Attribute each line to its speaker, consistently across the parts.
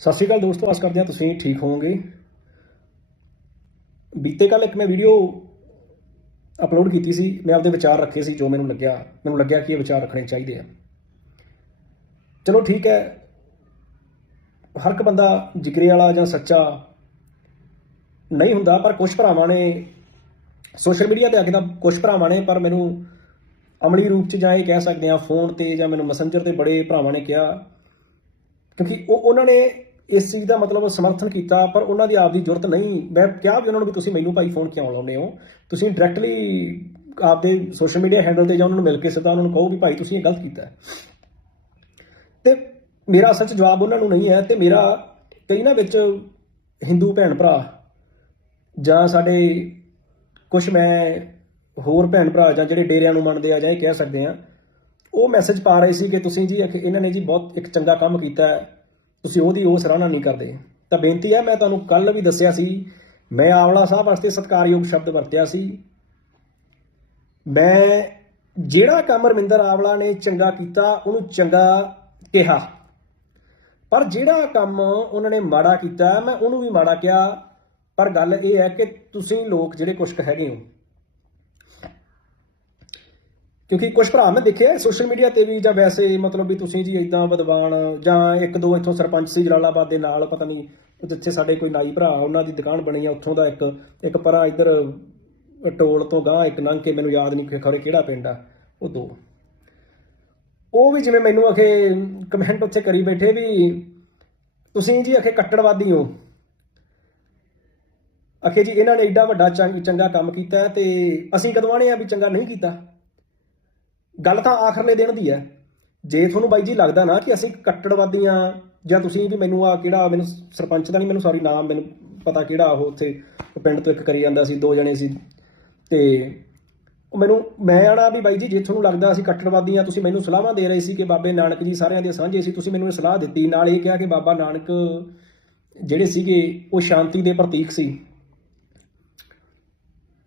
Speaker 1: ਸਤਿ ਸ਼੍ਰੀ ਅਕਾਲ ਦੋਸਤੋ, ਆਸ ਕਰਦੇ ਹਾਂ ਤੁਸੀਂ ਠੀਕ ਹੋਵੋਗੇ। ਬੀਤੇ ਕੱਲ ਇੱਕ ਮੈਂ ਵੀਡੀਓ ਅਪਲੋਡ ਕੀਤੀ ਸੀ, ਮੈਂ ਆਪਦੇ ਵਿਚਾਰ ਰੱਖੇ ਸੀ, ਜੋ ਮੈਨੂੰ ਲੱਗਿਆ ਮੈਨੂੰ ਲੱਗਿਆ ਕਿ ਇਹ ਵਿਚਾਰ ਰੱਖਣੇ ਚਾਹੀਦੇ ਆ। ਚਲੋ ਠੀਕ ਹੈ, ਹਰ ਇੱਕ ਬੰਦਾ ਜਿਗਰੇ ਵਾਲਾ ਜਾਂ ਸੱਚਾ ਨਹੀਂ ਹੁੰਦਾ, ਪਰ ਕੁਝ ਭਰਾਵਾਂ ਨੇ ਸੋਸ਼ਲ ਮੀਡੀਆ ਤੇ ਆ ਕੇ ਤਾਂ ਕੁਝ ਭਰਾਵਾਂ ਨੇ, ਪਰ ਮੈਨੂੰ ਅਮਲੀ ਰੂਪ ਚ ਜਾਂ ਇਹ ਕਹਿ ਸਕਦੇ ਆ ਫੋਨ ਤੇ ਜਾਂ ਮੈਨੂੰ ਮੈਸੇਂਜਰ ਤੇ ਬੜੇ ਭਰਾਵਾਂ ਨੇ ਕਿਹਾ, ਕਿਉਂਕਿ ਉਹ, ਉਹਨਾਂ ਨੇ ਇਸ ਚੀਜ਼ ਦਾ ਮਤਲਬ ਸਮਰਥਨ ਕੀਤਾ, ਪਰ ਉਹਨਾਂ ਦੀ ਆਪਦੀ ਜ਼ਰੂਰਤ ਨਹੀਂ। ਮੈਂ ਕਿਹਾ ਵੀ ਉਹਨਾਂ ਨੂੰ ਵੀ ਤੁਸੀਂ ਮੈਨੂੰ ਭਾਈ ਫੋਨ ਕਿਉਂ ਲਾਉਂਦੇ ਹੋ? ਤੁਸੀਂ ਡਾਇਰੈਕਟਲੀ ਆਪਦੇ ਸੋਸ਼ਲ ਮੀਡੀਆ ਹੈਂਡਲ ਤੇ ਜਾਂ ਉਹਨਾਂ ਨੂੰ ਮਿਲ ਕੇ ਸਿੱਧਾ ਉਹਨਾਂ ਨੂੰ ਕਹੋ ਵੀ ਭਾਈ ਤੁਸੀਂ ਇਹ ਗਲਤ ਕੀਤਾ ਹੈ। ਤੇ ਮੇਰਾ ਅਸਲ 'ਚ ਜਵਾਬ ਉਹਨਾਂ ਨੂੰ ਨਹੀਂ ਹੈ ਤੇ ਮੇਰਾ ਕਈ ਨਾ ਵਿੱਚ ਹਿੰਦੂ ਭੈਣ ਭਰਾ ਜਾਂ ਸਾਡੇ ਕੁਝ ਮੈਂ ਹੋਰ ਭੈਣ ਭਰਾ ਜਾਂ ਜਿਹੜੇ ਡੇਰਿਆਂ ਨੂੰ ਮੰਨਦੇ ਆ ਜਾਂ ਇਹ ਕਹਿ ਸਕਦੇ ਆ, ਉਹ ਮੈਸੇਜ ਪਾ ਰਹੇ ਸੀ ਕਿ ਤੁਸੀਂ ਜੀ ਇੱਕ- ਇਹਨਾਂ ਨੇ ਜੀ ਬਹੁਤ ਇੱਕ ਚੰਗਾ ਕੰਮ ਕੀਤਾ ਹੈ। ਤੁਸੀਂ ਉਹਦੀ ਉਹ ਸਰਾਹਨਾ ਨਹੀਂ ਕਰਦੇ। ਤਾਂ ਬੇਨਤੀ ਹੈ, ਮੈਂ ਤੁਹਾਨੂੰ ਕੱਲ ਵੀ ਦੱਸਿਆ ਸੀ, ਮੈਂ ਆਵਲਾ ਸਾਹਿਬ ਵਾਸਤੇ ਸਤਿਕਾਰਯੋਗ ਸ਼ਬਦ ਵਰਤਿਆ ਸੀ। ਮੈਂ ਜਿਹੜਾ ਕੰਮ ਰਮਿੰਦਰ ਆਵਲਾ ਨੇ ਚੰਗਾ ਕੀਤਾ, ਉਹਨੂੰ ਚੰਗਾ ਕਿਹਾ। ਪਰ ਜਿਹੜਾ ਕੰਮ ਉਹਨਾਂ ਨੇ ਮਾੜਾ ਕੀਤਾ, ਮੈਂ ਉਹਨੂੰ ਵੀ ਮਾੜਾ ਕਿਹਾ। ਪਰ ਗੱਲ ਇਹ ਹੈ ਕਿ ਤੁਸੀਂ ਲੋਕ ਜਿਹੜੇ ਕੁਛ ਕੁ ਹੈਗੇ ਹੋ ਕਿਉਂਕਿ ਕੁਝ ਭਰਾ ਮੈਂ ਦੇਖਿਆ ਸੋਸ਼ਲ ਮੀਡੀਆ ਤੇ ਵੀ ਜਾਂ ਵੈਸੇ ਮਤਲਬ ਵੀ ਤੁਸੀਂ ਜੀ ਇਦਾਂ ਵਿਦਵਾਨ ਜਾਂ ਇੱਕ ਦੋ ਇੱਥੋਂ ਸਰਪੰਚ ਸੀ ਜਲਾਲਾਬਾਦ ਦੇ ਨਾਲ, ਪਤਾ ਨਹੀਂ ਜਿੱਥੇ ਸਾਡੇ ਕੋਈ ਨਾਈ ਭਰਾ, ਉਹਨਾਂ ਦੀ ਦੁਕਾਨ ਬਣੀ ਆ, ਉੱਥੋਂ ਦਾ ਇੱਕ ਇੱਕ ਪਰਾਂ ਇੱਧਰ ਟੋਲ ਤੋਂ ਗਾਂ ਇੱਕ ਲੰਘ ਕੇ ਮੈਨੂੰ ਯਾਦ ਨਹੀਂ ਖਰੇ ਕਿਹੜਾ ਪਿੰਡ ਆ, ਉਹ ਦੋ। ਉਹ ਵੀ ਜਿਵੇਂ ਮੈਨੂੰ ਅਖੇ ਕਮੈਂਟ ਉੱਥੇ ਕਰੀ ਬੈਠੇ ਵੀ ਤੁਸੀਂ ਜੀ ਅਖੇ ਕੱਟੜਵਾਦੀ ਹੋ। ਅਖੇ ਜੀ ਇਹਨਾਂ ਨੇ ਏਡਾ ਵੱਡਾ ਚੰਗ- ਚੰਗਾ ਕੰਮ ਕੀਤਾ ਹੈ ਤੇ ਅਸੀਂ ਕਦੋਂ ਆਣੇ ਆ ਵੀ ਚੰਗਾ ਨਹੀਂ ਕੀਤਾ? ਗੱਲ ਤਾਂ ਆਖਰਲੇ ਦਿਨ ਦੀ ਹੈ। ਜੇ ਤੁਹਾਨੂੰ ਬਾਈ ਜੀ ਲੱਗਦਾ ਨਾ ਕਿ ਅਸੀਂ ਕੱਟੜਵਾਦੀਆਂ ਜਾਂ ਤੁਸੀਂ ਵੀ ਮੈਨੂੰ ਆ ਕਿਹੜਾ, ਮੈਨੂੰ ਸਰਪੰਚ ਦਾ ਨਹੀਂ ਮੈਨੂੰ ਸੌਰੀ ਨਾਮ, ਮੈਨੂੰ ਪਤਾ ਕਿਹੜਾ ਉਹ ਉੱਥੇ ਪਿੰਡ ਤੋਂ ਇੱਕ ਕਰੀ ਜਾਂਦਾ ਸੀ, ਦੋ ਜਣੇ ਸੀ। ਤੇ ਮੈਨੂੰ, ਮੈਂ ਆਣਾ ਵੀ ਬਾਈ ਜੀ, ਜੇ ਤੁਹਾਨੂੰ ਲੱਗਦਾ ਅਸੀਂ ਕੱਟੜਵਾਦੀਆਂ, ਤੁਸੀਂ ਮੈਨੂੰ ਸਲਾਹਾਂ ਦੇ ਰਹੇ ਸੀ ਕਿ ਬਾਬੇ ਨਾਨਕ ਜੀ ਸਾਰਿਆਂ ਦੇ ਸਾਂਝੇ ਸੀ, ਤੁਸੀਂ ਮੈਨੂੰ ਇਹ ਸਲਾਹ ਦਿੱਤੀ। ਨਾਲ ਇਹ ਕਿਹਾ ਕਿ ਬਾਬਾ ਨਾਨਕ ਜਿਹੜੇ ਸੀਗੇ, ਉਹ ਸ਼ਾਂਤੀ ਦੇ ਪ੍ਰਤੀਕ ਸੀ।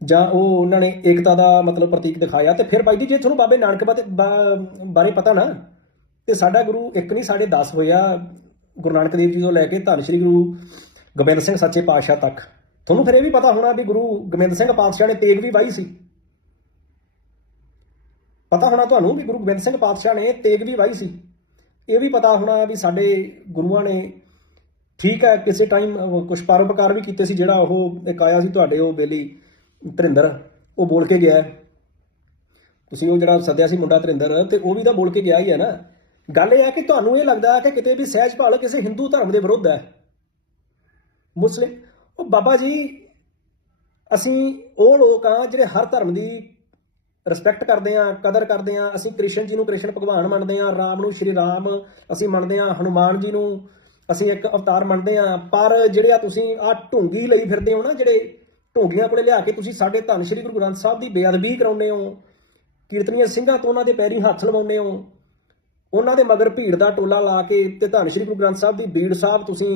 Speaker 1: ਜਾਂ ਉਹ ਉਹਨਾਂ ਨੇ ਏਕਤਾ ਦਾ ਮਤਲਬ ਪ੍ਰਤੀਕ ਦਿਖਾਇਆ ਤੇ ਫਿਰ ਬਾਈ ਜੀ, ਜੇ ਤੁਹਾਨੂੰ ਬਾਬੇ ਨਾਨਕ ਬਾਰੇ ਪਤਾ ਨਾ, ਤੇ ਸਾਡਾ ਗੁਰੂ ਇੱਕ ਨਹੀਂ, ਸਾਡੇ 10 ਹੋਇਆ ਗੁਰੂ ਨਾਨਕ ਦੇਵ ਜੀ ਤੋਂ ਲੈ ਕੇ ਧੰਨ ਸ਼੍ਰੀ ਗੁਰੂ ਗੋਬਿੰਦ ਸਿੰਘ ਸੱਚੇ ਪਾਤਸ਼ਾਹ ਤੱਕ। ਤੁਹਾਨੂੰ ਫਿਰ ਇਹ ਵੀ ਪਤਾ ਹੋਣਾ ਵੀ ਗੁਰੂ ਗੋਬਿੰਦ ਸਿੰਘ ਪਾਤਸ਼ਾਹ ਨੇ ਤੇਗ ਵੀ ਵਾਹੀ ਸੀ। ਪਤਾ ਹੋਣਾ ਤੁਹਾਨੂੰ ਵੀ ਗੁਰੂ ਗੋਬਿੰਦ ਸਿੰਘ ਪਾਤਸ਼ਾਹ ਨੇ ਤੇਗ ਵੀ ਵਾਹੀ ਸੀ। ਇਹ ਵੀ ਪਤਾ ਹੋਣਾ ਵੀ ਸਾਡੇ ਗੁਰੂਆਂ ਨੇ ਠੀਕ ਹੈ, ਕਿਸੇ ਟਾਈਮ ਕੁਝ ਪਰਉਪਕਾਰ ਵੀ ਕੀਤੇ ਸੀ, ਜਿਹੜਾ ਉਹ ਇੱਕ ਆਇਆ ਸੀ ਤੁਹਾਡੇ ਉਹ ਬੇਲੀ। ਧਰਿੰਦਰ, ਉਹ ਬੋਲ ਕੇ ਗਿਆ। ਹੈ। ਤੁਸੀਂ ਉਹ ਜਿਹੜਾ ਸੱਦਿਆ ਸੀ ਮੁੰਡਾ ਧਰਿੰਦਰ, ਤੇ ਉਹ ਵੀ ਤਾਂ ਬੋਲ ਕੇ ਗਿਆ ਹੀ ਹੈ ਨਾ। ਗੱਲ ਇਹ ਹੈ ਕਿ ਤੁਹਾਨੂੰ ਇਹ ਲੱਗਦਾ ਹੈ ਕਿ ਕਿਤੇ ਵੀ ਸਹਿਜ ਭਾਲ ਕਿਸੇ ਹਿੰਦੂ ਧਰਮ ਦੇ ਵਿਰੁੱਧ ਹੈ। ਮੁਸਲਿਮ, ਉਹ ਬਾਬਾ ਜੀ, ਅਸੀਂ ਉਹ ਲੋਕ ਆ ਜਿਹੜੇ ਹਰ ਧਰਮ ਦੀ ਰਿਸਪੈਕਟ ਕਰਦੇ ਆ, ਕਦਰ ਕਰਦੇ ਆ। ਅਸੀਂ ਕ੍ਰਿਸ਼ਨ ਜੀ ਨੂੰ ਕ੍ਰਿਸ਼ਨ ਭਗਵਾਨ ਮੰਨਦੇ ਆ, ਰਾਮ ਨੂੰ ਸ਼੍ਰੀ ਰਾਮ ਅਸੀਂ ਮੰਨਦੇ ਆ, ਹਨੂਮਾਨ ਜੀ ਨੂੰ ਅਸੀਂ ਇੱਕ ਅਵਤਾਰ ਮੰਨਦੇ ਆ। ਪਰ ਜਿਹੜੇ ਆ ਤੁਸੀਂ ਆ ਢੋਂਗੀ ਲਈ ਫਿਰਦੇ ਹੋ ਨਾ, ਜਿਹੜੇ ਢੋਂਗੀਆਂ ਕੋਲੇ ਲਿਆ ਕੇ ਤੁਸੀਂ ਸਾਡੇ ਧੰਨ ਸ਼੍ਰੀ ਗੁਰੂ ਗ੍ਰੰਥ ਸਾਹਿਬ ਦੀ ਬੇਅਦਬੀ ਕਰਾਉਂਦੇ ਹੋ, ਕੀਰਤਨੀਆਂ ਸਿੰਘਾਂ ਤੋਂ ਉਹਨਾਂ ਦੇ ਪੈਰੀ ਹੱਥ ਲਵਾਉਂਦੇ ਹੋ, ਉਹਨਾਂ ਦੇ ਮਗਰ ਭੀੜ ਦਾ ਟੋਲਾ ਲਾ ਕੇ ਤੇ ਧੰਨ ਸ਼੍ਰੀ ਗੁਰੂ ਗ੍ਰੰਥ ਸਾਹਿਬ ਦੀ ਬੀੜ ਸਾਹਿਬ ਤੁਸੀਂ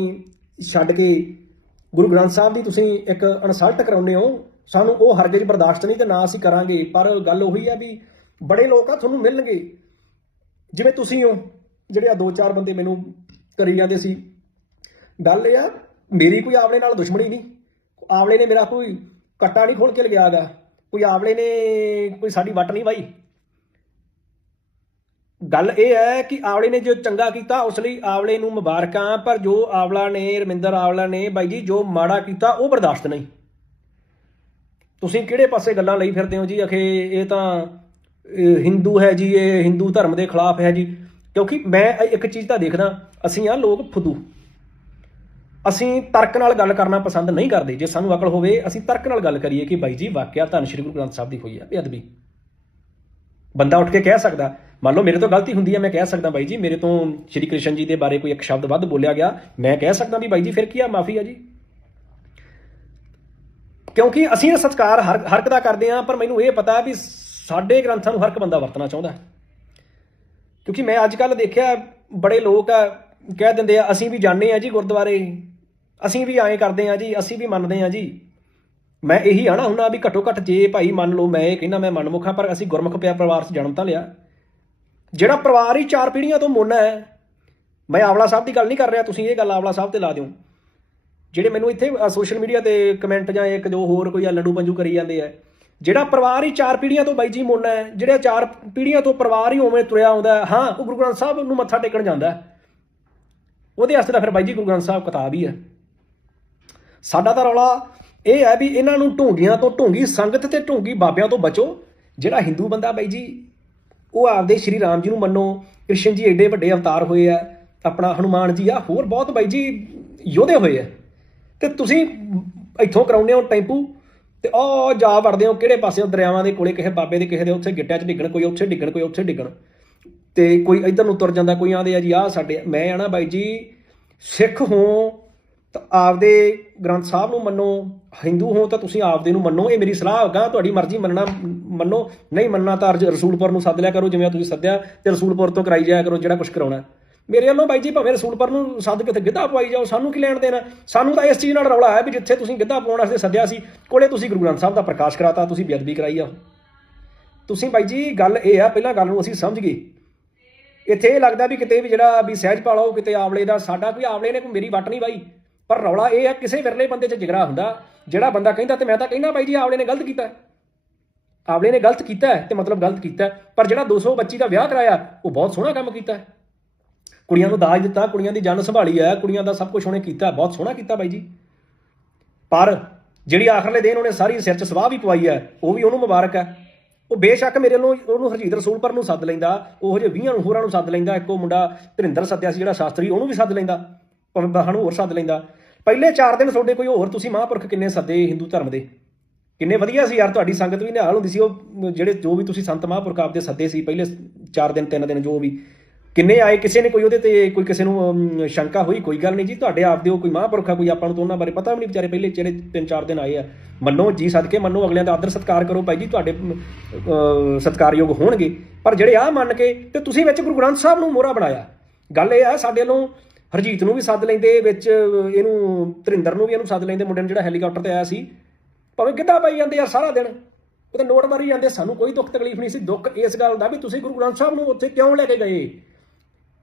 Speaker 1: ਛੱਡ ਕੇ ਗੁਰੂ ਗ੍ਰੰਥ ਸਾਹਿਬ ਦੀ ਤੁਸੀਂ ਇੱਕ ਇਨਸਲਟ ਕਰਾਉਂਦੇ ਹੋ, ਸਾਨੂੰ ਉਹ ਹਰਗਿਜ਼ ਬਰਦਾਸ਼ਤ ਨਹੀਂ ਤੇ ਨਾ ਅਸੀਂ ਕਰਾਂਗੇ, ਪਰ ਗੱਲ ਉਹੀ ਆ ਵੀ ਬੜੇ ਲੋਕ ਆ ਤੁਹਾਨੂੰ ਮਿਲਣਗੇ। ਜਿਵੇਂ ਤੁਸੀਂ ਹੋ, ਜਿਹੜੇ ਆ ਦੋ ਚਾਰ ਬੰਦੇ ਮੈਨੂੰ ਕਰੀ ਜਾਂਦੇ ਸੀ। ਗੱਲ ਇਹ ਆ, ਮੇਰੀ ਕੋਈ ਆਪਣੇ ਨਾਲ ਦੁਸ਼ਮਣੀ ਨਹੀਂ। ਆਵਲੇ ਨੇ ਮੇਰਾ ਕੋਈ ਕੱਟਾ ਨਹੀਂ ਖੋਲ ਕੇ ਲਗਿਆਗਾ ਕੋਈ ਆਵਲੇ ਨੇ ਕੋਈ ਸਾਡੀ ਵੱਟ ਨਹੀਂ ਵਾਈ। ਗੱਲ ਇਹ ਹੈ ਕਿ ਆਵਲੇ ਨੇ ਜੋ ਚੰਗਾ ਕੀਤਾ, ਉਸ ਲਈ ਆਵਲੇ ਨੂੰ ਮੁਬਾਰਕਾਂ, ਪਰ ਜੋ ਆਵਲਾ ਨੇ, ਰਮਿੰਦਰ ਆਵਲਾ ਨੇ, ਬਾਈ ਜੀ, ਜੋ ਮਾੜਾ ਕੀਤਾ, ਉਹ ਬਰਦਾਸ਼ਤ ਨਹੀਂ। ਤੁਸੀਂ ਕਿਹੜੇ ਪਾਸੇ ਗੱਲਾਂ ਲਈ ਫਿਰਦੇ ਹੋ ਜੀ? ਅਖੇ, ਇਹ ਤਾਂ ਹਿੰਦੂ ਹੈ ਜੀ, ਇਹ ਹਿੰਦੂ ਧਰਮ ਦੇ ਖਿਲਾਫ ਹੈ ਜੀ। ਕਿਉਂਕਿ ਮੈਂ ਇੱਕ ਚੀਜ਼ ਤਾਂ ਦੇਖਦਾ, ਅਸੀਂ ਆ ਲੋਕ ਫੁੱਦੂ। ਅਸੀਂ ਤਰਕ ਨਾਲ ਗੱਲ ਕਰਨਾ ਪਸੰਦ ਨਹੀਂ ਕਰਦੇ। ਜੇ ਸਾਨੂੰ ਅਕਲ ਹੋਵੇ, ਅਸੀਂ ਤਰਕ ਨਾਲ ਗੱਲ ਕਰੀਏ ਕਿ ਬਾਈ ਜੀ, ਵਾਕਿਆ ਧੰਨ ਸ਼੍ਰੀ ਗੁਰੂ ਗ੍ਰੰਥ ਸਾਹਿਬ ਦੀ ਹੋਈ ਆ, ਬੇਅਦਬੀ। ਬੰਦਾ ਉੱਠ ਕੇ ਕਹਿ ਸਕਦਾ, ਮੰਨ ਲਓ ਮੇਰੇ ਤੋਂ ਗਲਤੀ ਹੁੰਦੀ ਹੈ ਮੈਂ ਕਹਿ ਸਕਦਾ ਬਾਈ ਜੀ, ਮੇਰੇ ਤੋਂ ਸ਼੍ਰੀ ਕ੍ਰਿਸ਼ਨ ਜੀ ਦੇ ਬਾਰੇ ਕੋਈ ਇੱਕ ਸ਼ਬਦ ਵੱਧ ਬੋਲਿਆ ਗਿਆ, ਮੈਂ ਕਹਿ ਸਕਦਾ ਵੀ ਬਾਈ ਜੀ, ਫਿਰ ਕੀ ਆ, ਮਾਫੀ ਆ ਜੀ। ਕਿਉਂਕਿ ਅਸੀਂ ਇਹ ਸਤਿਕਾਰ ਹਰ, ਹਰਕ ਦਾ ਕਰਦੇ ਆ, ਪਰ ਮੈਨੂੰ ਇਹ ਪਤਾ ਵੀ ਸਾਡੇ ਗ੍ਰੰਥਾਂ ਨੂੰ ਹਰ ਇੱਕ ਬੰਦਾ ਵਰਤਣਾ ਚਾਹੁੰਦਾ ਕਿਉਂਕਿ ਮੈਂ ਅੱਜ ਕੱਲ ਦੇਖਿਆ, ਬੜੇ ਲੋਕ ਆ ਕਹਿ ਦਿੰਦੇ ਆ, ਅਸੀਂ ਵੀ ਜਾਣਦੇ ਆ ਜੀ ਗੁਰਦੁਆਰੇ। ਅਸੀਂ ਵੀ ਐਂ ਕਰਦੇ ਆ ਜੀ, ਅਸੀਂ ਵੀ ਮੰਨਦੇ ਆ ਜੀ। ਮੈਂ ਇਹੀ ਆਣਾ ਹੁੰਨਾ ਵੀ ਘੱਟੋ ਘੱਟ ਜੇ ਭਾਈ ਮੰਨ ਲਓ ਮੈਂ ਇਹ ਕਹਿੰਦਾ ਮੈਂ ਮਨਮੁਖ ਹਾਂ, ਪਰ ਅਸੀਂ ਗੁਰਮੁਖ ਪਿਆ ਪਰਿਵਾਰ 'ਚ ਜਨਮ ਤਾਂ ਲਿਆ। ਜਿਹੜਾ ਪਰਿਵਾਰ ਹੀ ਚਾਰ ਪੀੜ੍ਹੀਆਂ ਤੋਂ ਮੁੰਨਾ ਹੈ, ਮੈਂ ਆਵਲਾ ਸਾਹਿਬ ਦੀ ਗੱਲ ਨਹੀਂ ਕਰ ਰਿਹਾ, ਤੁਸੀਂ ਇਹ ਗੱਲ ਆਵਲਾ ਸਾਹਿਬ ਤੇ ਲਾ ਦਿਓ। ਜਿਹੜੇ ਮੈਨੂੰ ਇੱਥੇ ਸੋਸ਼ਲ ਮੀਡੀਆ ਤੇ ਕਮੈਂਟ ਜਾਂ ਇੱਕ ਜੋ ਹੋਰ ਕੋਈ ਆ ਲੱਡੂ ਪੰਜੂ ਕਰੀ ਜਾਂਦੇ ਆ। ਜਿਹੜਾ ਪਰਿਵਾਰ ਹੀ ਚਾਰ ਪੀੜ੍ਹੀਆਂ ਤੋਂ ਬਾਈ ਜੀ ਮੁੰਨਾ ਹੈ, ਜਿਹੜੇ ਚਾਰ ਪੀੜ੍ਹੀਆਂ ਤੋਂ ਪਰਿਵਾਰ ਹੀ ਉਵੇਂ ਤੁਰਿਆ ਆਉਂਦਾ ਹਾਂ ਉਹ ਗੁਰੂ ਗ੍ਰੰਥ ਸਾਹਿਬ ਨੂੰ ਮੱਥਾ ਟੇਕਣ ਜਾਂਦਾ ਉਹਦੇ ਵਾਸਤੇ ਤਾਂ ਫਿਰ ਬਾਈ ਜੀ ਗੁਰੂ ਗ੍ਰੰਥ ਸਾਹਿਬ ਕਿਤਾਬ ਹੀ ਹੈ। ਸਾਡਾ ਤਾਂ ਰੌਲਾ ਇਹ ਹੈ ਵੀ ਇਹਨਾਂ ਨੂੰ ਢੋਂਗੀਆਂ ਤੋਂ ਢੋਂਗੀ ਸੰਗਤ ਤੇ ਢੋਂਗੀ ਬਾਬਿਆਂ ਤੋਂ ਬਚੋ। ਜਿਹੜਾ ਹਿੰਦੂ ਬੰਦਾ ਬਾਈ ਜੀ, ਉਹ ਆਪਦੇ ਸ਼੍ਰੀ ਰਾਮ ਜੀ ਨੂੰ ਮੰਨੋ, ਕ੍ਰਿਸ਼ਨ ਜੀ ਏਡੇ ਵੱਡੇ ਅਵਤਾਰ ਹੋਏ ਆ, ਆਪਣਾ ਹਨੂਮਾਨ ਜੀ ਆ, ਹੋਰ ਬਹੁਤ ਬਾਈ ਜੀ ਯੋਧੇ ਹੋਏ ਆ। ਤੇ ਤੁਸੀਂ ਇੱਥੋਂ ਕਰਾਉਂਦੇ ਹੋ ਟੈਂਪੂ ਤੇ ਉਹ ਜਾ ਵੜਦੇ ਹੋ ਕਿਹੜੇ ਪਾਸੇ ਦਰਿਆਵਾਂ ਦੇ ਕੋਲੇ, ਕਿਸੇ ਬਾਬੇ ਦੇ, ਕਿਸੇ ਦੇ ਉੱਥੇ ਗਿੱਟਿਆਂ 'ਚ ਡਿੱਗਣ, ਕੋਈ ਉੱਥੇ ਡਿੱਗਣ, ਕੋਈ ਉੱਥੇ ਡਿੱਗਣ। ਤੇ ਕੋਈ ਇੱਧਰ ਨੂੰ ਤੁਰ ਜਾਂਦਾ, ਕੋਈ ਆਂਦੇ ਆ ਜੀ, ਆਹ ਸਾਡੇ, ਮੈਂ ਆਣਾ ਬਾਈ ਜੀ, ਸਿੱਖ ਹੋ ਤਾਂ ਆਪਦੇ ਗ੍ਰੰਥ ਸਾਹਿਬ ਨੂੰ ਮੰਨੋ, ਹਿੰਦੂ ਹੋ ਤਾਂ ਤੁਸੀਂ ਆਪਦੇ ਨੂੰ ਮੰਨੋ, ਇਹ ਮੇਰੀ ਸਲਾਹ ਹੈਗਾ ਤੁਹਾਡੀ ਮਰਜ਼ੀ ਮੰਨਣਾ, ਮੰਨੋ। ਨਹੀਂ ਮੰਨਣਾ ਤਾਂ ਅਰਜ- ਰਸੂਲਪੁਰ ਨੂੰ ਸੱਦ ਲਿਆ ਕਰੋ, ਜਿਵੇਂ ਤੁਸੀਂ ਸੱਦਿਆ, ਤੇ ਰਸੂਲਪੁਰ ਤੋਂ ਕਰਾਈ ਜਾਇਆ ਕਰੋ, ਜਿਹੜਾ ਕੁਝ ਕਰਾਉਣਾ ਮੇਰੇ ਵੱਲੋਂ ਬਾਈ ਜੀ ਭਾਵੇਂ ਰਸੂਲਪੁਰ ਨੂੰ ਸੱਦ ਕੇ ਗਿੱਧਾ ਪਵਾਈ ਜਾਓ, ਸਾਨੂੰ ਕੀ ਲੈਣ ਦੇਣਾ? ਸਾਨੂੰ ਤਾਂ ਇਸ ਚੀਜ਼ ਨਾਲ ਰੌਲਾ ਹੈ ਵੀ ਜਿੱਥੇ ਤੁਸੀਂ ਗਿੱਧਾ ਪਾਉਣ ਵਾਸਤੇ ਸੱਦਿਆ ਸੀ, ਕੋਲੇ ਤੁਸੀਂ ਗੁਰੂ ਗ੍ਰੰਥ ਸਾਹਿਬ ਦਾ ਪ੍ਰਕਾਸ਼ ਕਰਾਤਾ, ਤੁਸੀਂ ਬੇਅਦਬੀ ਕਰਾਈ ਆ। ਤੁਸੀਂ ਬਾਈ ਜੀ, ਗੱਲ ਇਹ ਆ, ਪਹਿਲਾਂ ਗੱਲ ਨੂੰ ਅਸੀਂ ਸਮਝ ਗਏ। ਇੱਥੇ ਇਹ ਲੱਗਦਾ ਵੀ ਕਿਤੇ ਵੀ ਜਿਹੜਾ ਵੀ ਸਹਿਜ ਪਾਲੋ ਕਿਤੇ ਆਵਲੇ ਦਾ ਸਾਡਾ ਕੋਈ ਆਵਲੇ ਨੇ, ਕੋਈ ਮੇਰੀ ਵੱਟ ਨਹੀਂ ਬਾਈ। ਪਰ ਰੌਲਾ ਇਹ ਹੈ ਕਿਸੇ ਵਿਰਲੇ ਬੰਦੇ 'ਚ ਜਿਗਰਾ ਹੁੰਦਾ, ਜਿਹੜਾ ਬੰਦਾ ਕਹਿੰਦਾ ਤੇ ਮੈਂ ਤਾਂ ਕਹਿੰਦਾ ਬਾਈ ਜੀ, ਆਵਲੇ ਨੇ ਗਲਤ ਕੀਤਾ। ਹੈ। ਆਵਲੇ ਨੇ ਗਲਤ ਕੀਤਾ ਹੈ, ਤੇ ਮਤਲਬ ਗਲਤ ਕੀਤਾ ਪਰ ਜਿਹੜਾ 225 ਦਾ ਵਿਆਹ ਕਰਾਇਆ, ਉਹ ਬਹੁਤ ਸੋਹਣਾ ਕੰਮ ਕੀਤਾ ਕੁੜੀਆਂ ਨੂੰ ਦਾਜ ਦਿੱਤਾ, ਕੁੜੀਆਂ ਦੀ ਜਾਨ ਸੰਭਾਲੀ ਹੈ, ਕੁੜੀਆਂ ਦਾ ਸਭ ਕੁਝ ਉਹਨੇ ਕੀਤਾ, ਬਹੁਤ ਸੋਹਣਾ ਕੀਤਾ ਬਾਈ ਜੀ। ਪਰ ਜਿਹੜੀ ਆਖਰਲੇ ਦਿਨ ਉਹਨੇ ਸਾਰੀ ਸਿਰ 'ਚ ਸਵਾਹ ਵੀ ਪਵਾਈ ਹੈ, ਉਹ ਵੀ ਉਹਨੂੰ ਮੁਬਾਰਕ ਹੈ। ਉਹ ਬੇਸ਼ੱਕ ਮੇਰੇ ਨੂੰ ਉਹਨੂੰ ਹਰਜੀਤ ਰਸੂਲਪੁਰ ਨੂੰ ਸੱਦ ਲੈਂਦਾ, ਉਹ ਜਿਹੇ 20 ਨੂੰ ਹੋਰਾਂ ਨੂੰ ਸੱਦ ਲੈਂਦਾ, ਇੱਕੋ ਮੁੰਡਾ ਧਰਿੰਦਰ ਸੱਦਿਆ ਸੀ ਜਿਹੜਾ ਸ਼ਾਸਤਰੀ, ਉਹਨੂੰ ਵੀ ਸੱਦ ਲੈਂਦਾ। ਭਾਵੇਂ ਬਾਹਾਂ ਨੂੰ ਹੋਰ ਸੱਦ ਲੈਂਦਾ। ਪਹਿਲੇ 4 ਦਿਨ ਤੁਹਾਡੇ ਕੋਈ ਹੋਰ ਤੁਸੀਂ ਮਹਾਂਪੁਰਖ ਕਿੰਨੇ ਸੱਦੇ ਹਿੰਦੂ ਧਰਮ ਦੇ? ਕਿੰਨੇ ਵਧੀਆ ਸੀ ਯਾਰ, ਤੁਹਾਡੀ ਸੰਗਤ ਵੀ ਨਿਹਾਲ ਹੁੰਦੀ ਸੀ, ਉਹ ਜਿਹੜੇ ਜੋ ਵੀ ਤੁਸੀਂ ਸੰਤ ਮਹਾਂਪੁਰਖ ਆਪਦੇ ਸੱਦੇ ਸੀ, ਪਹਿਲੇ 4 ਦਿਨ 3 ਦਿਨ, ਜੋ ਵੀ। ਕਿੰਨੇ ਆਏ, ਕਿਸੇ ਨੇ ਕੋਈ ਉਹਦੇ ਤੇ ਕੋਈ ਕਿਸੇ ਨੂੰ ਸ਼ੰਕਾ ਹੋਈ? ਕੋਈ ਗੱਲ ਨਹੀਂ ਜੀ, ਤੁਹਾਡੇ ਆਪਦੇ ਉਹ ਕੋਈ ਮਹਾਂਪੁਰਖ ਆ, ਕੋਈ ਆਪਾਂ ਨੂੰ ਤਾਂ ਉਹਨਾਂ ਬਾਰੇ ਪਤਾ ਵੀ ਨਹੀਂ ਵਿਚਾਰੇ, ਪਹਿਲੇ ਜਿਹੜੇ 3-4 ਦਿਨ ਆਏ ਆ। ਮੰਨੋ ਜੀ ਸਦਕੇ, ਮੰਨੋ ਅਗਲਿਆਂ ਦਾ ਆਦਰ ਸਤਿਕਾਰ ਕਰੋ ਭਾਈ ਜੀ, ਤੁਹਾਡੇ ਸਤਿਕਾਰਯੋਗ ਹੋਣਗੇ। ਪਰ ਜਿਹੜੇ ਆ ਮੰਨ ਕੇ, ਤੇ ਤੁਸੀਂ ਵਿੱਚ ਗੁਰੂ ਗ੍ਰੰਥ ਸਾਹਿਬ ਨੂੰ ਮੋਹਰਾ ਬਣਾਇਆ। ਗੱਲ ਇਹ ਆ, ਸਾਡੇ ਵੱਲੋਂ ਹਰਜੀਤ ਨੂੰ ਵੀ ਸੱਦ ਲੈਂਦੇ, ਵਿੱਚ ਇਹਨੂੰ, ਧਰਿੰਦਰ ਨੂੰ ਵੀ ਇਹਨੂੰ ਸੱਦ ਲੈਂਦੇ, ਮੁੰਡੇ ਨੂੰ ਜਿਹੜਾ ਹੈਲੀਕਾਪਟਰ ਤੇ ਆਇਆ ਸੀ। ਭਾਵੇਂ ਕਿੱਦਾਂ ਪਾਈ ਜਾਂਦੇ ਯਾਰ ਸਾਰਾ ਦਿਨ। ਉਹ ਤਾਂ ਨੋਟ ਮਾਰੀ ਜਾਂਦੇ, ਸਾਨੂੰ ਕੋਈ ਦੁੱਖ ਤਕਲੀਫ ਨਹੀਂ ਸੀ। ਦੁੱਖ ਇਸ ਗੱਲ ਦਾ ਵੀ ਤੁਸੀਂ ਗੁਰੂ ਗ੍ਰੰਥ ਸਾਹਿਬ ਨੂੰ ਉੱਥੇ ਕਿਉਂ ਲੈ ਕੇ ਗਏ?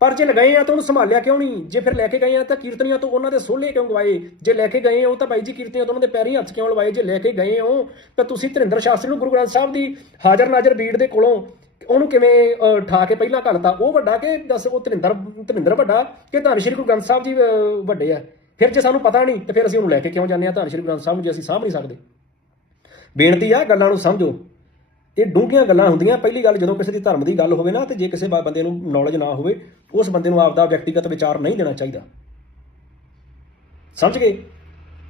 Speaker 1: ਪਰ ਜੇ ਲਗਾਏ ਆ ਤਾਂ ਉਹਨੂੰ ਸੰਭਾਲਿਆ ਕਿਉਂ ਨਹੀਂ? ਜੇ ਫਿਰ ਲੈ ਕੇ ਗਏ ਆ ਤਾਂ ਕੀਰਤਨੀਆਂ ਤੋਂ ਉਹਨਾਂ ਦੇ ਸੋਲੇ ਕਿਉਂ ਗਵਾਏ? ਜੇ ਲੈ ਕੇ ਗਏ ਹੋ ਤਾਂ ਬਾਈ ਜੀ ਕੀਰਤਨੀਆਂ ਤੋਂ ਉਹਨਾਂ ਦੇ ਪੈਰੀਂ ਹੱਥ ਕਿਉਂ ਲਵਾਏ? ਜੇ ਲੈ ਕੇ ਗਏ ਹੋ ਤਾਂ ਤੁਸੀਂ ਧਰਿੰਦਰ ਸ਼ਾਸਤਰੀ ਨੂੰ ਗੁਰੂ ਗ੍ਰੰਥ ਸਾਹਿਬ ਦੀ ਹਾਜ਼ਰ ਨਾਜ਼ਰ ਬੀੜ ਦੇ ਕੋਲੋਂ ਉਹਨੂੰ ਕਿਵੇਂ ਅਹ, ਠਾ ਕੇ ਪਹਿਲਾਂ ਘਲਤਾ ਉਹ ਵੱਡਾ ਕਿ ਦੱਸ ਉਹ ਧਰਿੰਦਰ ਧਰਿੰਦਰ ਵੱਡਾ ਕਿ ਧੰਨ ਸ਼੍ਰੀ ਗੁਰੂ ਗ੍ਰੰਥ ਸਾਹਿਬ ਜੀ ਵੱਡੇ ਆ। ਫਿਰ ਜੇ ਸਾਨੂੰ ਪਤਾ ਨਹੀਂ ਤੇ ਫਿਰ ਅਸੀਂ ਉਹਨੂੰ ਲੈ ਕੇ ਕਿਉਂ ਜਾਂਦੇ ਆ? ਧੰਨ ਸ਼੍ਰੀ ਗੁਰੂ ਗ੍ਰੰਥ ਸਾਹਿਬ ਨੂੰ ਜੇ ਅਸੀਂ ਸਾਂਭ ਨਹੀਂ ਸਕਦੇ। ਬੇਨਤੀ ਆ ਗੱਲਾਂ ਨੂੰ ਸਮਝੋ। ਇਹ ਡੂੰਘੀਆਂ ਗੱਲਾਂ ਹੁੰਦੀਆਂ ਪਹਿਲੀ ਗੱਲ ਜਦੋਂ ਕਿਸੇ ਦੀ ਧਰਮ ਦੀ ਗੱਲ ਹੋਵੇ ਨਾ ਤੇ ਜੇ ਕਿਸੇ ਬਾ- ਬੰਦੇ ਨੂੰ ਨੌਲੇਜ ਨਾ ਹੋਵੇ ਉਸ ਬੰਦੇ ਨੂੰ ਆਪਦਾ ਵਿਅਕਤੀਗਤ ਵਿਚਾਰ ਨਹੀਂ ਦੇਣਾ ਚਾਹੀਦਾ। ਸਮਝ ਗਏ?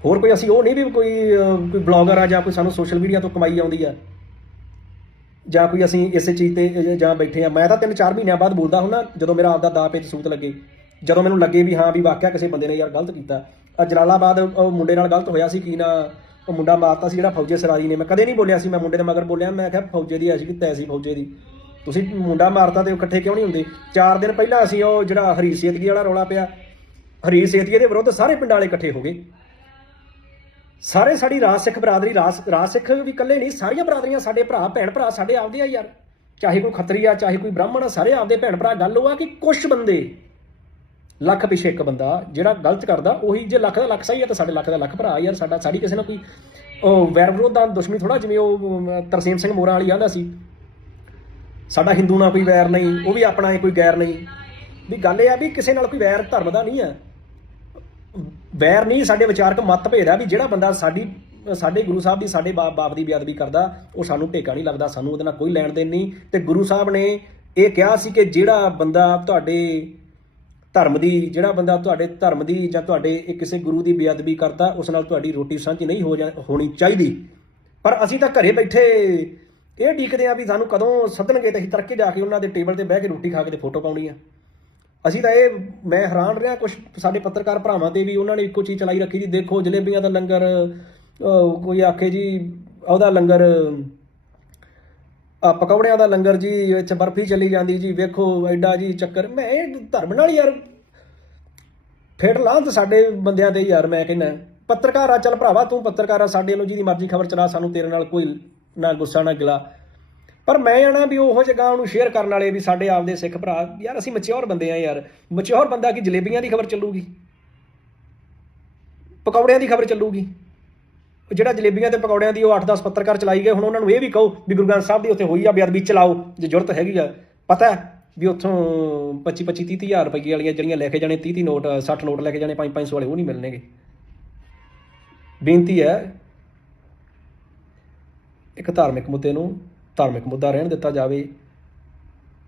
Speaker 1: ਹੋਰ ਕੋਈ ਅਸੀਂ ਉਹ ਨਹੀਂ ਵੀ ਕੋਈ ਕੋਈ ਬਲੌਗਰ ਆ ਜਾਂ ਕੋਈ ਸਾਨੂੰ ਸੋਸ਼ਲ ਮੀਡੀਆ ਤੋਂ ਕਮਾਈ ਆਉਂਦੀ ਆ। ਜਾਂ ਕੋਈ ਅਸੀਂ ਇਸੇ ਚੀਜ਼ ਤੇ ਜਾਂ ਬੈਠੇ ਆ ਮੈਂ ਤਾਂ 3-4 ਮਹੀਨਿਆਂ ਬਾਅਦ ਬੋਲਦਾ ਹੁੰਨਾ ਜਦੋਂ ਮੇਰਾ ਆਪਦਾ ਦਾ ਪੇਚ ਸੂਤ ਲੱਗੇ। ਜਦੋਂ ਮੈਨੂੰ ਲੱਗੇ ਵੀ ਹਾਂ, ਵੀ ਵਾਕਿਆ ਕਿਸੇ ਬੰਦੇ ਨੇ ਯਾਰ ਗਲਤ ਕੀਤਾ। ਆ ਜਲਾਲਾਬਾਦ, ਉਹ ਮੁੰਡੇ ਨਾਲ ਗਲਤ ਹੋਇਆ ਸੀ ਕੀ ਨਾ, ਉਹ ਮੁੰਡਾ ਮਾਰਤਾ ਸੀ ਜਿਹੜਾ ਫੌਜੇ ਸਰਾਰੀ ਨੇ। ਮੈਂ ਕਦੇ ਨਹੀਂ ਬੋਲਿਆ ਸੀ, ਮੈਂ ਮੁੰਡੇ ਦੇ ਮਗਰ ਬੋਲਿਆ, ਮੈਂ ਕਿਹਾ ਫੌਜੇ ਦੀ ਐਸੀ ਕਿ ਤੈਸੀ ਫੌਜੇ ਦੀ। ਤੁਸੀਂ ਮੁੰਡਾ ਮਾਰਤਾ ਤੇ ਉਹ ਇਕੱਠੇ ਕਿਉਂ ਨਹੀਂ ਹੁੰਦੇ? 4 ਦਿਨ ਪਹਿਲਾਂ ਅਸੀਂ ਉਹ ਜਿਹੜਾ ਹਰੀ ਸੇਤਗੀ ਵਾਲਾ ਰੌਲਾ ਪਿਆ। ਹਰੀ ਸੇਤਗੀ ਦੇ ਵਿਰੁੱਧ ਸਾਰੇ ਪਿੰਡ ਵਾਲੇ ਇਕੱਠੇ ਹੋ ਗਏ। ਸਾਰੇ ਸਾਡੀ ਰਾਜ ਸਿੱਖ ਬਰਾਦਰੀ ਰਾਜ ਰਾਜ ਸਿੱਖ ਵੀ ਇਕੱਲੇ ਨਹੀਂ ਸਾਰੀਆਂ ਬਰਾਦਰੀਆਂ ਸਾਡੇ ਭਰਾ ਭੈਣ ਭਰਾ ਸਾਡੇ ਆਪਦੇ ਆ ਯਾਰ। ਚਾਹੇ ਕੋਈ ਖੱਤਰੀ ਆ ਚਾਹੇ ਕੋਈ ਬ੍ਰਾਹਮਣ ਆ ਸਾਰੇ ਆਪਦੇ ਭੈਣ ਭਰਾ। ਗੱਲ ਉਹ ਆ ਕਿ ਕੁਝ ਬੰਦੇ ਲੱਖ ਪਿਛੇ ਇੱਕ ਬੰਦਾ ਜਿਹੜਾ ਗਲਤ ਕਰਦਾ ਉਹੀ ਜੇ ਲੱਖ ਦਾ ਲੱਖ ਸਹੀ ਹੈ ਤਾਂ ਸਾਡੇ ਲੱਖ ਦਾ ਲੱਖ ਭਰਾ ਯਾਰ। ਸਾਡਾ ਸਾਡੀ ਕਿਸੇ ਨਾਲ ਕੋਈ ਉਹ ਵੈਰ ਵਿਰੋਧ ਦਾ ਦੁਸ਼ਮਣੀ ਥੋੜਾ ਜਿਵੇਂ ਉਹ ਅਮ, ਤਰਸੇਮ ਸਿੰਘ ਮੋਰਾਂ ਵਾਲੀ ਆਂਦਾ ਸੀ। ਸਾਡਾ ਹਿੰਦੂ ਨਾਲ ਕੋਈ ਵੈਰ ਨਹੀਂ ਉਹ ਵੀ ਆਪਣਾ ਹੈ ਕੋਈ ਗੈਰ ਨਹੀਂ। ਵੀ ਗੱਲ ਇਹ ਆ ਵੀ ਕਿਸੇ ਨਾਲ ਕੋਈ ਵੈਰ ਧਰਮ ਦਾ ਨਹੀਂ ਹੈ ਵੈਰ ਨਹੀਂ, ਸਾਡੇ ਵਿਚਾਰਕ ਮਤਭੇਦ ਆ ਵੀ ਜਿਹੜਾ ਬੰਦਾ ਸਾਡੀ, ਸਾਡੇ ਗੁਰੂ ਸਾਹਿਬ ਦੀ, ਸਾਡੇ ਬਾਪ ਬਾਪ ਦੀ ਬੇਅਦਬੀ ਕਰਦਾ, ਉਹ ਸਾਨੂੰ ਟੇਕਾ ਨਹੀਂ ਲੱਗਦਾ, ਸਾਨੂੰ ਉਹਦੇ ਨਾਲ ਕੋਈ ਲੈਣ ਦੇਣ ਨਹੀਂ। ਤੇ ਗੁਰੂ ਸਾਹਿਬ ਨੇ ਇਹ ਕਿਹਾ ਸੀ ਕਿ ਜਿਹੜਾ ਬੰਦਾ ਤੁਹਾਡੇ ਧਰਮ ਦੀ, ਜਿਹੜਾ ਬੰਦਾ ਤੁਹਾਡੇ ਧਰਮ ਦੀ ਜਾਂ ਤੁਹਾਡੇ ਕਿਸੇ ਗੁਰੂ ਦੀ ਬੇਅਦਬੀ ਕਰਦਾ, ਉਸ ਨਾਲ ਤੁਹਾਡੀ ਰੋਟੀ ਸਾਂਝੀ ਨਹੀਂ ਹੋ ਜਾ- ਹੋਣੀ ਚਾਹੀਦੀ। ਪਰ ਅਸੀਂ ਤਾਂ ਘਰੇ ਬੈਠੇ ਇਹ ਡੀਕਦੇ ਆ ਵੀ ਸਾਨੂੰ ਕਦੋਂ ਸੱਦਣਗੇ ਤੇ ਅਸੀਂ ਤਰਕੇ ਜਾ ਕੇ ਉਹਨਾਂ ਦੇ ਟੇਬਲ ਤੇ ਬਹਿ ਕੇ ਰੋਟੀ ਖਾ ਕੇ ਤੇ ਫੋਟੋ ਪਾਉਣੀ ਆ। ਅਸੀਂ ਤਾਂ ਇਹ, ਮੈਂ ਹੈਰਾਨ ਰਿਹਾ ਕੁਝ ਸਾਡੇ ਪੱਤਰਕਾਰ ਭਰਾਵਾਂ ਤੇ ਵੀ ਉਹਨਾਂ ਨੇ ਇੱਕੋ ਚੀਜ਼ ਚਲਾਈ ਰੱਖੀ ਜੀ। ਦੇਖੋ, ਜਲੇਬੀਆਂ ਦਾ ਲੰਗਰ ਕੋਈ ਆਖੇ ਜੀ, ਉਹਦਾ ਲੰਗਰ ਆ ਪਕੌੜਿਆਂ ਦਾ ਲੰਗਰ ਜੀ ਇੱਥੇ ਬਰਫੀ ਚੱਲੀ ਜਾਂਦੀ ਜੀ। ਵੇਖੋ, ਐਡਾ ਜੀ ਚੱਕਰ। ਮੈਂ ਇਹ ਧਰਮ ਨਾਲ ਯਾਰ ਫੇੜ ਲਾਂ ਤੇ ਸਾਡੇ ਬੰਦਿਆਂ ਤੇ ਯਾਰ ਮੈਂ ਕਹਿੰਦਾ। ਪੱਤਰਕਾਰ ਆ, ਚੱਲ ਭਰਾਵਾ, ਤੂੰ ਪੱਤਰਕਾਰ ਆ, ਸਾਡੇ ਵੱਲੋਂ ਜਿਹਦੀ ਮਰਜ਼ੀ ਖਬਰ ਚਲਾ, ਸਾਨੂੰ ਤੇਰੇ ਨਾਲ ਕੋਈ ਨਾ ਗੁੱਸਾ, ਨਾ ਗਿਲਾ। ਪਰ ਮੈਂ ਆਣਾ ਵੀ ਉਹ ਜਗ੍ਹਾ ਉਹਨੂੰ ਸ਼ੇਅਰ ਕਰਨ ਵਾਲੇ ਵੀ ਸਾਡੇ ਆਪਦੇ ਸਿੱਖ ਭਰਾ, ਯਾਰ ਅਸੀਂ ਮਚਿਓਰ ਬੰਦੇ ਆ ਯਾਰ। ਮਚਿਓਰ ਬੰਦਾ ਕੀ ਜਲੇਬੀਆਂ ਦੀ ਖਬਰ ਚੱਲੂਗੀ? ਪਕੌੜਿਆਂ ਦੀ ਖਬਰ ਚੱਲੂਗੀ? ਜਿਹੜਾ ਜਲੇਬੀਆਂ ਤੇ ਪਕੌੜਿਆਂ ਦੀ ਉਹ 8-10 ਪੱਤਰਕਾਰ ਚਲਾਈ ਗਏ, ਹੁਣ ਉਹਨਾਂ ਨੂੰ ਇਹ ਵੀ ਕਹੋ ਵੀ ਗੁਰੂ ਗ੍ਰੰਥ ਸਾਹਿਬ ਦੀ ਉੱਥੇ ਹੋਈ ਆ ਬੇਅਦਬੀ, ਚਲਾਓ। ਜੇ ਜ਼ਰੂਰਤ ਹੈਗੀ ਆ, ਪਤਾ ਵੀ ਉੱਥੋਂ 25-25 30-30000 ਰੁਪਏ ਵਾਲੀਆਂ ਜਿਹੜੀਆਂ ਲੈ ਕੇ ਜਾਣੇ 30-30 ਨੋਟ 60 ਨੋਟ ਲੈ ਕੇ ਜਾਣੇ 5-500 ਵਾਲੇ ਉਹ ਨਹੀਂ ਮਿਲਣਗੇ। ਬੇਨਤੀ ਹੈ ਇੱਕ ਧਾਰਮਿਕ ਮੁੱਦੇ ਨੂੰ ਧਾਰਮਿਕ ਮੁੱਦਾ ਰਹਿਣ ਦਿੱਤਾ ਜਾਵੇ,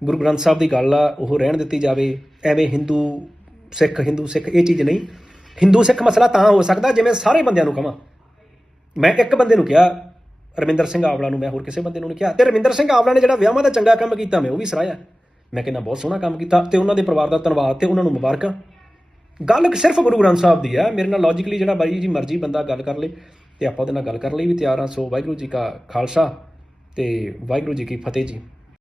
Speaker 1: ਗੁਰੂ ਗ੍ਰੰਥ ਸਾਹਿਬ ਦੀ ਗੱਲ ਆ, ਉਹ ਰਹਿਣ ਦਿੱਤੀ ਜਾਵੇ, ਐਵੇਂ ਹਿੰਦੂ ਸਿੱਖ ਹਿੰਦੂ ਸਿੱਖ, ਇਹ ਚੀਜ਼ ਨਹੀਂ। ਹਿੰਦੂ ਸਿੱਖ ਮਸਲਾ ਤਾਂ ਹੋ ਸਕਦਾ ਜਿਵੇਂ ਸਾਰੇ ਬੰਦਿਆਂ ਨੂੰ ਕਹਾਂ ਮੈਂ ਇੱਕ ਬੰਦੇ ਨੂੰ ਕਿਹਾ ਰਵਿੰਦਰ ਸਿੰਘ ਆਵਲਾ ਨੂੰ ਮੈਂ ਹੋਰ ਕਿਸੇ ਬੰਦੇ ਨੂੰ ਨਹੀਂ ਕਿਹਾ, ਤੇ ਰਮਿੰਦਰ ਸਿੰਘ ਆਵਲਾ ਨੇ ਜਿਹੜਾ ਵਿਆਹਾਂ ਦਾ ਚੰਗਾ ਕੰਮ ਕੀਤਾ, ਮੈਂ ਉਹ ਵੀ ਸਰਾਇਆ ਮੈਂ ਕਹਿੰਦਾ ਬਹੁਤ ਸੋਹਣਾ ਕੰਮ ਕੀਤਾ, ਤੇ ਉਹਨਾਂ ਦੇ ਪਰਿਵਾਰ ਦਾ ਧੰਨਵਾਦ, ਤੇ ਉਹਨਾਂ ਨੂੰ ਮੁਬਾਰਕਾਂ। ਗੱਲ ਸਿਰਫ ਗੁਰੂ ਗ੍ਰੰਥ ਸਾਹਿਬ ਦੀ ਆ, ਮੇਰੇ ਨਾਲ ਲੌਜੀਕਲੀ ਜਿਹੜਾ ਬਾਈ ਜੀ ਮਰਜ਼ੀ ਬੰਦਾ ਗੱਲ ਕਰ ਲੇ, ਤੇ ਆਪਾਂ ਉਹਦੇ ਨਾਲ ਗੱਲ ਕਰਨ ਲਈ ਵੀ ਤਿਆਰ ਹਾਂ ਸੋ ਵਾਹਿਗੁਰੂ ਜੀ ਕਾ ਖਾਲਸਾ। ਤੇ ਵਾਹਿਗੁਰੂ ਜੀ ਕੀ ਫਤਿਹ ਜੀ।